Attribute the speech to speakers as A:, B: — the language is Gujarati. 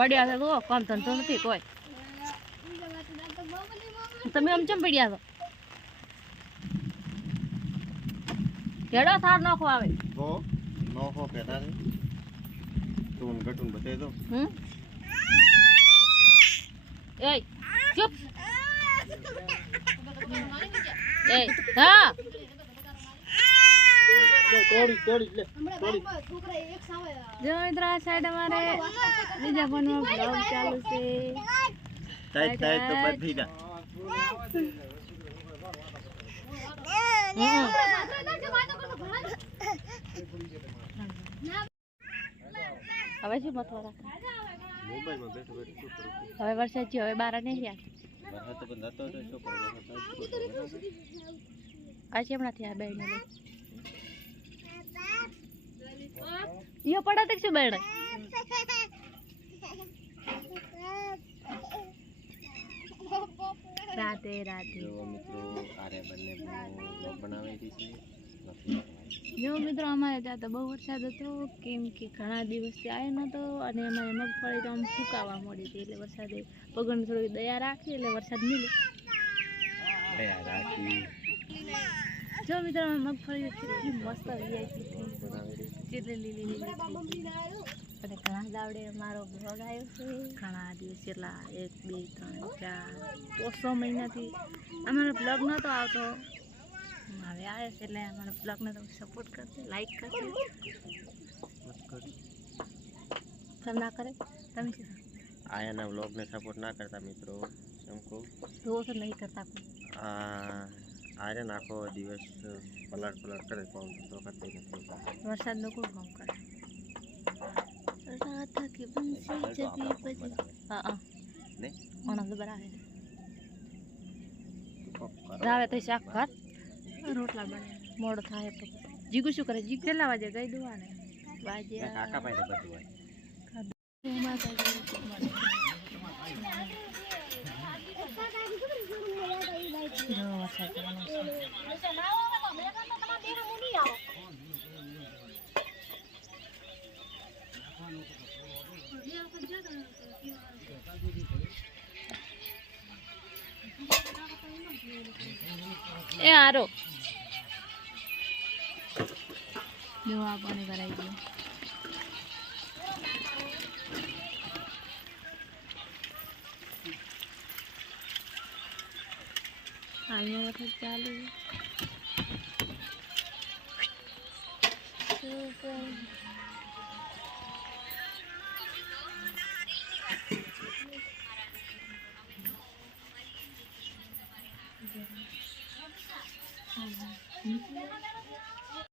A: પડ્યા છે તો કામ ધંધો નથી કોઈ તમે આમ ચમ પડ્યા છો? કેડો થાર નોખો આવે.
B: તો નોખો પેટા છે તું ગટુન બતાવી દો
A: હમ? એય ચૂપ. એ હા.
B: તોડી તોડી લે
A: જો મિત્રો આ સાઈડ અમારે બીજા ફોનમાં બ્લોગ ચાલુ છે.
B: ટાઈટ ટાઈટ તો બધી જા
A: હવે શું મથવા રાખે?
B: મોબાઈલમાં બેઠો બેઠો શું કરું?
A: હવે વરસાદ છે હવે બાર નહીં રહ્યા? આજે હમણાં થયા બેન પડે તો શું બેન રાતે રાતે
B: જો મિત્રો આરે બંને બ્લોગ બનાવી છે.
A: જો મિત્રો અમારે ત્યાં તો બહુ વરસાદ હતો. કેમ કે ઘણા દિવસથી આવ્યો નહોતો અને અમારે મગફળી તો આમ સુકાવા મળી હતી. એટલે વરસાદે ભગવાન થોડી દયા રાખી એટલે વરસાદ મિલે
B: દયા રાખી.
A: જો મિત્રો મગફળી કેટલી મસ્ત વીઆઈપી થઈ
B: બનાવી રહી છે
A: કેટલી લીલી લીલી અને ઘણા દાવડે મારો બ્લોગ આવ્યો છે ઘણા દિવસ એટલા એક બે ત્રણ ચાર છ મહિનાથી અમારો બ્લોગ નહોતો આવતો હવે આવે છે એટલે અમારા બ્લોગને તમે સપોર્ટ કરજો લાઈક કરજો સર ના કરે તમે શું
B: આયાના બ્લોગને સપોર્ટ ના કરતા મિત્રો કહું
A: જોવો નહીં કરતા
B: આરે નાખો દિવસ પલટ પલટ કરે કોમ તો કરતી નથી
A: વરસાદનો કોઈ કોમ કરે. રાત કે બંસી જબી બજી હા હા.
B: ને
A: ઓણમ તો બરાબર રાવે તો શાક ઘર રોટલા બને મોડો થાય તો. જીગુ શું કરે? જીગ કેટલા વાગે ગઈ દુવા ને વાગે
B: કાકા તો બધું હોય
A: એ આરો. જો આ પાણી ભરાઈ ગયું. આનો વખત ચાલુ Thank you.